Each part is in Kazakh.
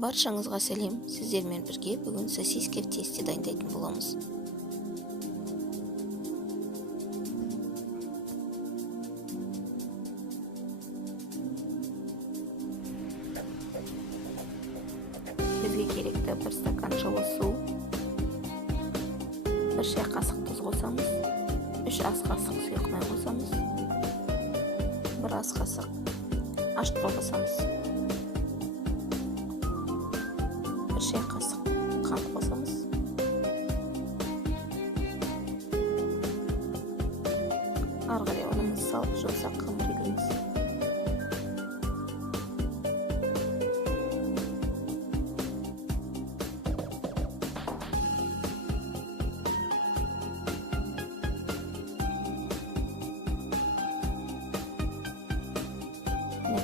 Баршаңызға сәлем. Сіздермен бірге бүгін сосиски в тесте дайындайтын боламыз. Бізге керекті бір стакан жылы су, бір шай қасық тұз қосамыз, 3 ас қасық сұйық май қосамыз, 1 ас қасық ашытқы қосамыз, 1 шай қасық қант қосамыз, ары қарай ұнымызды салып жұмсақ қамыр илейміз.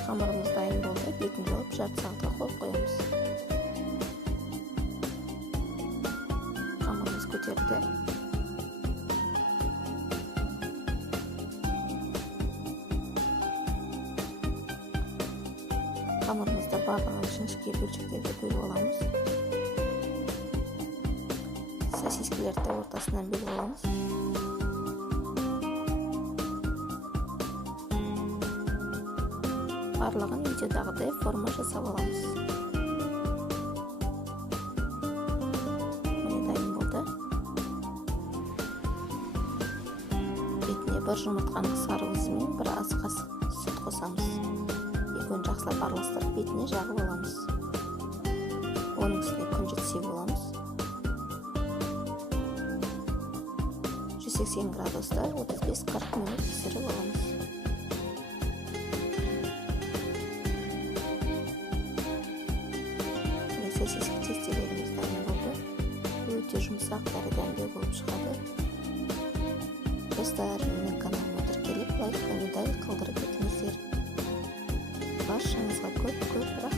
Қамырымыз дайын болды, бетін жауып жарты сағатқа қойып қоямыз. Қамырымыз көтерді. Қамырымызды барлығын жіңішке бөлшектерге бөліп аламыз. Сосискілерді ортасынан бөліп аламыз. Барлығын видеодағыдай форма жасап аламыз. Міне дайын болды. Бетіне 1 жұмыртқаның сары уызы мен 1 ас қасық сүт қосамыз. Екеуін жақсылап араластырып бетіне жағып аламыз. Оның үстіне кунжут себіп аламыз. 180 градуста 35-40 минут пісіріп аламыз. Сосиски тестелеріміз дайын болды. Өте жұмсақ әрі дәмді болып шығады. Достар, менің каналыма тіркеліп, лайк, комментарий қалдырып өтіңіздер. Баршаңызға көп рахмет.